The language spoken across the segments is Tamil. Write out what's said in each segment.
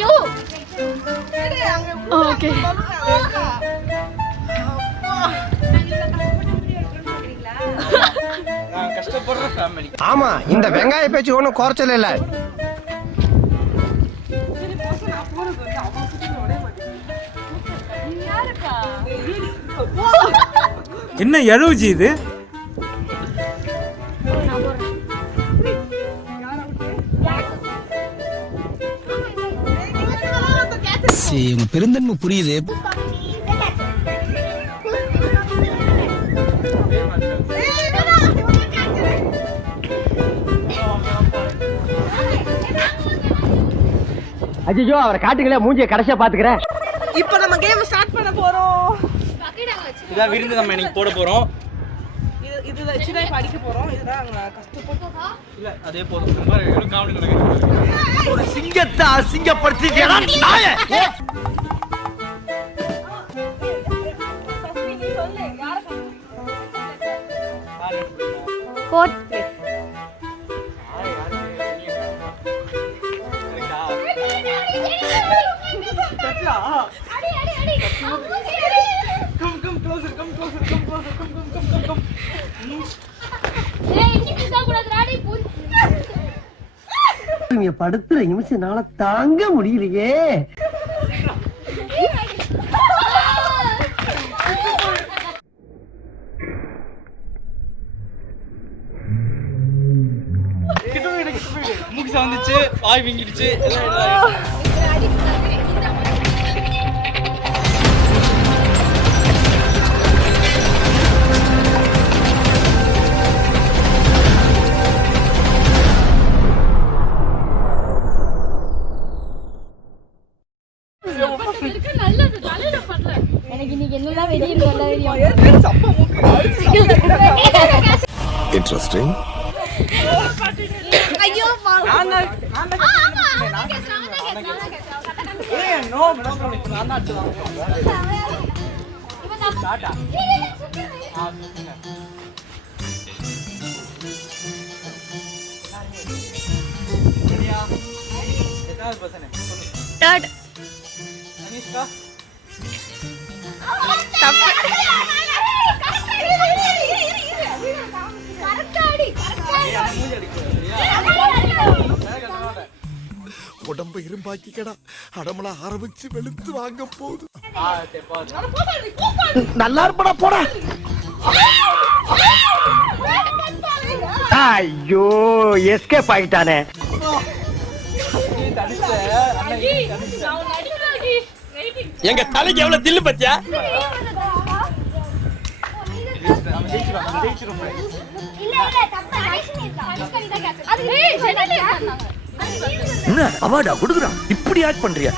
யூ ஓகே கஷ்டப்படுற ஃபேமிலி. ஆமா, இந்த வெங்காய பேச்சு ஒண்ணும் குறைச்சல இல்ல. என்ன எழுவுஜி இது? பெருந்தன்மை புரியுது. ஐயோ, அவரை காட்டுங்களே, மூஞ்சிய கடைசியா பாத்துக்கிறேன். இப்போ நம்ம கேம் ஸ்டார்ட் பண்ண போறோம். இதான் விருந்து நம்ம இன்னைக்கு போட போறோம். இது சின்ன படிக்க போறோம். இதுதான் கஷ்டப்பட்டு இல்ல அதே போதும். ரொம்ப காமெடி நடக்குது. ஒரு சிங்கத்தை அசிங்கப்படுத்திட்டேனா நாயே. போட் படுத்துற நிமிஷம்னால தாங்க முடியலையே. மூக்கு வந்துச்சு, வாய் வீங்கிடுச்சு, எல்லாம் எனக்கு இன்னைக்கு என்னெல்லாம் வெளியே சொல்ல இன்ட்ரெஸ்டிங். ஐயோ தேர்ட் உடம்ப இரும்பாக்கிக்கடா, அடமலா ஆரம்பிச்சு வெளுத்து வாங்க போகுது. நல்லா இருப்படா போடா. ஐயோ, எஸ்கேப் ஆயிட்டானே. எங்க தலைக்கு எவ்வளவு தில்லு பத்தியா? என்ன அவார்டா கொடுக்குறான்? இப்படி ஆக்ட் பண்றியா?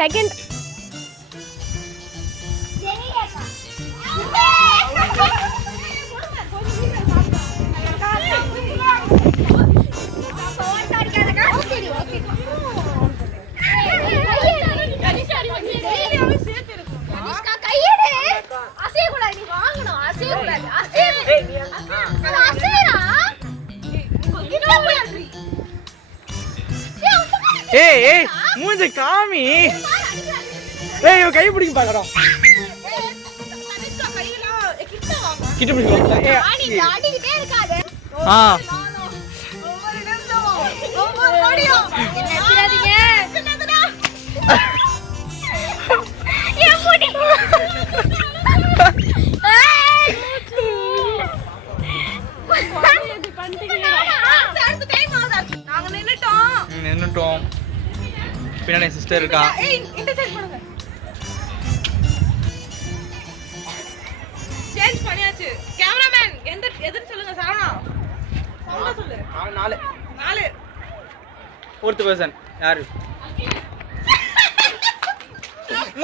செகண்ட் ஏய் ஏய் மூஞ்ச காமி. ஏய் இவ கை பிடிக்க பாக்கறோம். கிட்ட பிடிக்க. ஏய் ஆடிட்டே இருக்காதே. ஆ நின்னுட்டோம். பின்னாடி சிஸ்டர் இருக்கா. சேஞ்ச் பண்ணியாச்சு. கேமராமேன் எதிர் சொல்லுங்க. சரவணா சவுண்டா சொல்லு. 4 4th person யாரு?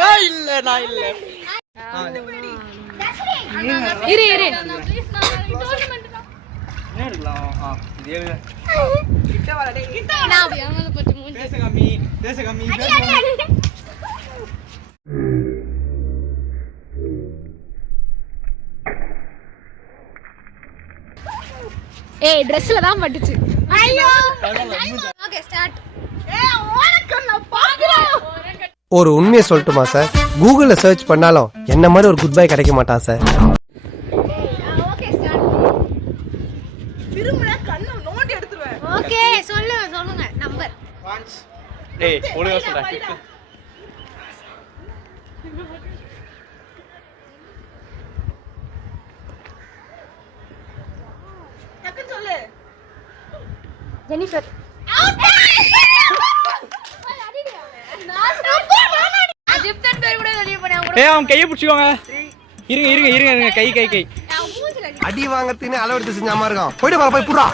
நான் இல்ல. இரு என்ன எடுக்கலாம்? இதே கிட்ட வர டேய். கிட்ட வர. நான் அவங்கள பத்தி மூஞ்சி பேச கம்மி. ஏய் Dressல தான் பட்டுச்சு. ஐயோ ஓகே ஸ்டார்ட் ஓரக்க நான் பாக்குறேன் ஒரு உண்மையை சொல்லட்டுமா சார், கூகுள்ல சர்ச் பண்ணாலும் என்ன மாதிரி ஒரு குட் பை கிடைக்க மாட்டான் சார். ஓகே ஸ்டார்ட் திரும்புனா கண்ணை நோண்டி எடுத்துருவேன். ஓகே சொல்லுங்க நம்பர் டேய் ஒழுங்கா சொல்றா. டக்குன்னு சொல்லு. ஜெனிஃபர் அஜிப்தன் பேர் கூட வெளிய போனே அவங்க ஏய் அவன் கையை பிடிச்சுக்கோங்க. இருங்க கை அடி வாங்கறதுன்னு அளவெடுத்து செஞ்ச மாதிரி இருக்கும். போயிட்டு வர போய் புறா.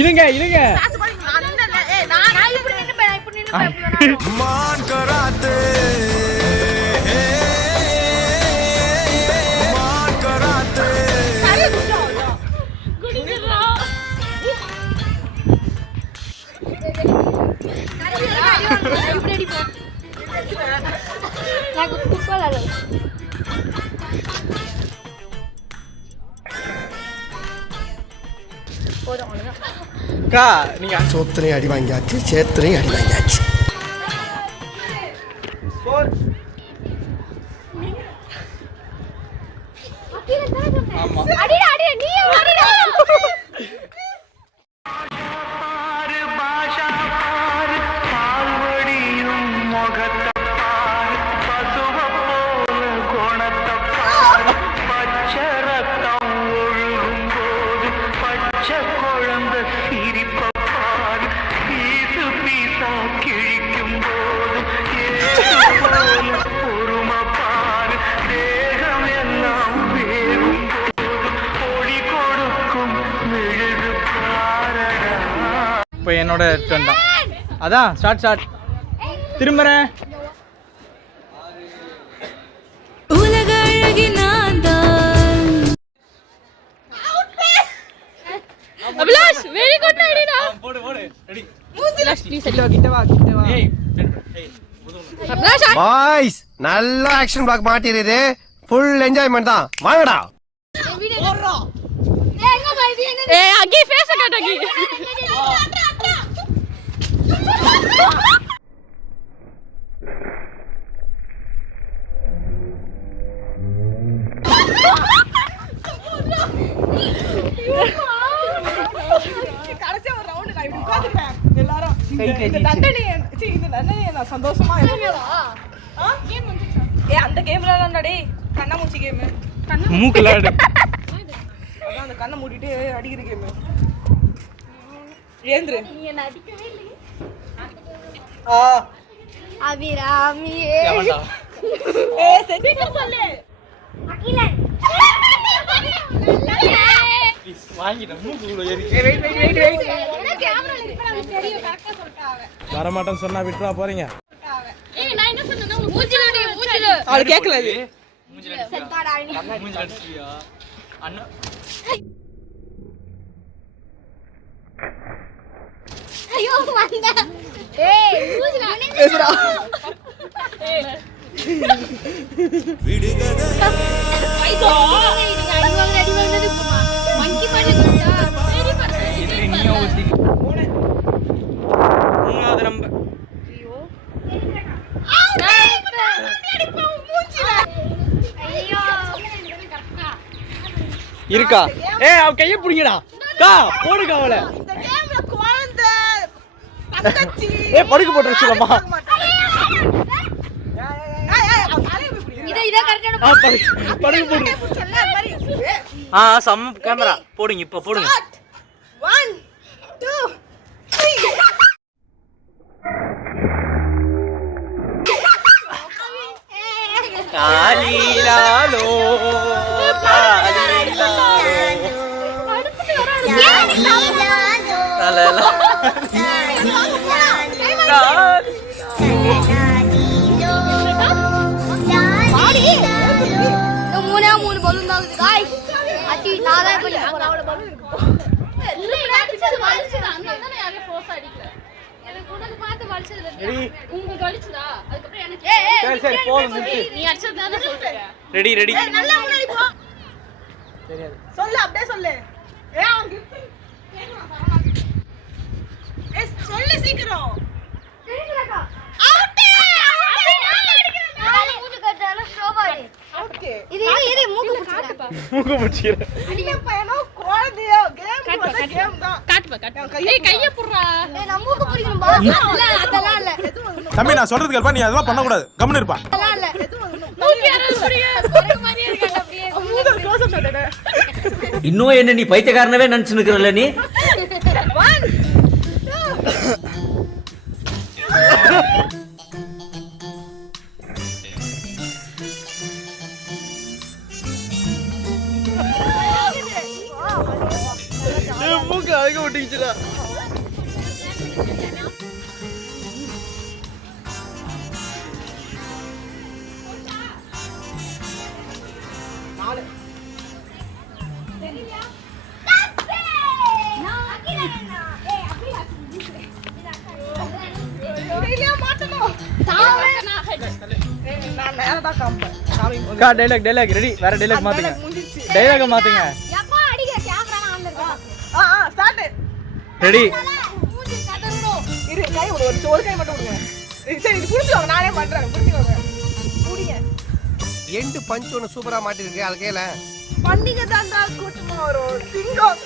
இருங்க நான் இப்படி நின்னு मान कराते मान कराते கா நீங்க சோத்திரையும் அடி வாங்கியாச்சு, சேத்திரையும் அடி வாங்கியாச்சு. ஆமா அடி நீ அடிடா இப்போ என்னோட டர்ன் தான். அதான் ஸ்டார்ட் திரும்புறேன். உலக அழகி நான் தான். அபிலாஷ் வெரி குட் ஐடியா போடு ரெடி. அபிலாஷ் ப்ளீஸ் கிட்ட வா. ஏய் அபிலாஷ் பாய்ஸ் நல்ல ஆக்ஷன் பிளாக் மாட்டிருது. ஃபுல் என்ஜாய்மெண்ட் தான். வாங்கடா. எங்க பாய்தி எங்க ஏய் அகி ஃபேஸ் காட் அகி கடைசியா ஒரு ரவுண்ட் நான் இப்படி உட்கார்ந்துட்டேன். எல்லாரும் இந்த தண்டனையை நான் சந்தோஷமா இருக்கேன். கேம் வந்துச்சா? அந்த கேம்ல தான்டா கண்ணாமூச்சி கேம். மூக்குல அடி. அதான் அந்த கண்ணை மூடிட்டு அடிக்கிற கேம். ஏந்திரு. நீ என்ன அடிக்கவே இல்ல ஆ அபிராமி எவன்டா? சீக்கிரம் சொல்லு. அகிலன் ப்ளீஸ் வாங்கிட்ட மூக்குல ஏறி. என்ன கேமரால இப்ப நமக்கு தெரியும் கரெக்ட்டா சொல்லிட்டாங்க. வர மாட்டேன்னு சொன்னா விட்டுறா போறீங்க. ஏய் நான் என்ன சொன்னேன்னா மூஞ்சில அவள கேக்கல இது. செத்தாடா நீ மூஞ்சில அடிச்சியா அண்ணா? ஐயோ வந்த ஏய் மூஞ்சில பேசுடா. ஐயோ அடி வாங்குனது மங்கி மாதிரி இருக்கா சரி பாரு இது நீயே ஊத்தி. மூணாவது நம்பர். இருக்கா? ஏய் அவ கையை பிடிங்கடா. கா போடுங்க அவளை. இந்த கேம்ல குழந்தை தங்கச்சி ஏய் படுக்க போட்டு வச்சுக்கோமா. இத கரெக்ட்டா படுக்க போடு. சொல்ல அந்த மாதிரி சம் கேமரா போடுங்க இப்ப போடுங்க. 1 2 3 காலிலாலோ காலிலாலோ லலலா மூணு பலூன் தான் गाइस அச்சி நான் தான் போய் அவ்வளவு பலூன் இருக்கு இல்ல அடிச்சது வலிச்சது அங்க தான் யாரே ஃபோர்ஸ் அடிக்கல எனக்கு உனக்கு பார்த்து வலிச்சது இல்ல உங்களுக்கு வலிச்சதா அதுக்கு அப்புறம் எனக்கு சரி போதும் நிறுத்து. நீ அடிச்சது தான் சொல்றேன் ரெடி நல்லா முன்னாடி போ. தெரியாது சொல்லு அப்படியே சொல்லு. சொல்லு சீக்கிரம். ஓகே இது மூக்கு பிடிச்சிக்கிறேன். மூக்கு பிடிச்சிக்கிறேன். சின்ன பையனோ குழந்தையோ கேம் தான். கைய புடுறா. நான் மூக்கு பிடிக்கணும்பா. இல்ல அதெல்லாம் இல்ல. தம்பி நான் சொல்றது கேப்பா, நீ அதெல்லாம் பண்ண கூடாது, கம்முனு இருப்பா. அதெல்லாம் இல்ல. மூக்கு யாராவது பிடிக்க ஒரு மாதிரியே இருக்காங்க அப்படியே. மூதல் க்ளோஸ் அப் பண்ணடா. இன்னும் என்ன நீ பைத்தியக்காரனவே நினைச்சு நிக்கிறல்ல நீ? மூக்கு அழக ஒட்டிக்கிச்சுடா. நான் நேரா காம்பேன். கா டைலாக் ரெடி. வேற டைலாக் மாத்துங்க. டைலாக மாத்துங்க. எப்பா அடிக்க கேமரா ஆன்ல இருக்கு. ஸ்டார்ட். ரெடி. மூஞ்சி கதறணும். இரு கை ஒரு கை மட்டும் விடுங்க. சரி இது புடிச்சுவாங்க, நானே பண்றேன். புடிச்சுவாங்க. புடிங்க. எண்டு பஞ்ச் ஒன்று சூப்பரா மாட்டிருக்கு. அது கேள பண்டிகை தாண்டா கூட்டமா வரும். சிங்கம்.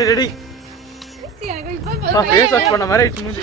ரெடி. ஃபேஸ் வாஷ் பண்ண மாதிரி ஆயிடுச்சு மூஞ்சி.